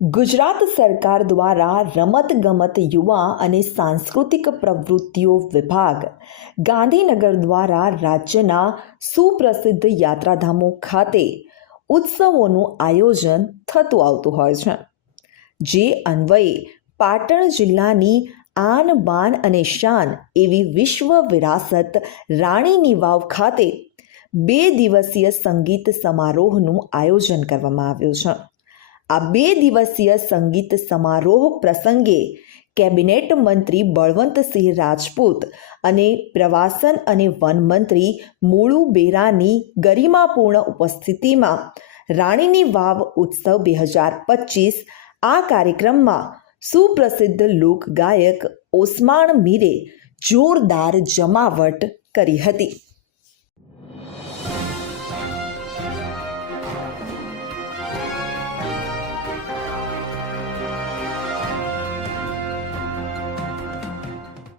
ગુજરાત સરકાર દ્વારા રમતગમત યુવા અને સાંસ્કૃતિક પ્રવૃત્તિઓ વિભાગ, ગાંધીનગર દ્વારા રાજ્યના સુપ્રસિદ્ધ યાત્રાધામો ખાતે ઉત્સવોનું આયોજન થતું આવતું હોય છે. જે અન્વયે પાટણ જિલ્લાની આન બાન અને શાન એવી વિશ્વ વિરાસત રાણીની વાવ ખાતે બે દિવસીય સંગીત સમારોહનું આયોજન કરવામાં આવ્યું છે. આ બે દિવસીય સંગીત સમારોહ પ્રસંગે કેબિનેટ મંત્રી બળવંતસિંહ રાજપૂત અને પ્રવાસન અને વન મંત્રી મુળુ બેરાની ગરિમાપૂર્ણ ઉપસ્થિતિમાં રાણીની વાવ ઉત્સવ બે હજાર પચીસ આ કાર્યક્રમમાં સુપ્રસિદ્ધ લોકગાયક ઓસમાણ મીરે જોરદાર જમાવટ કરી હતી.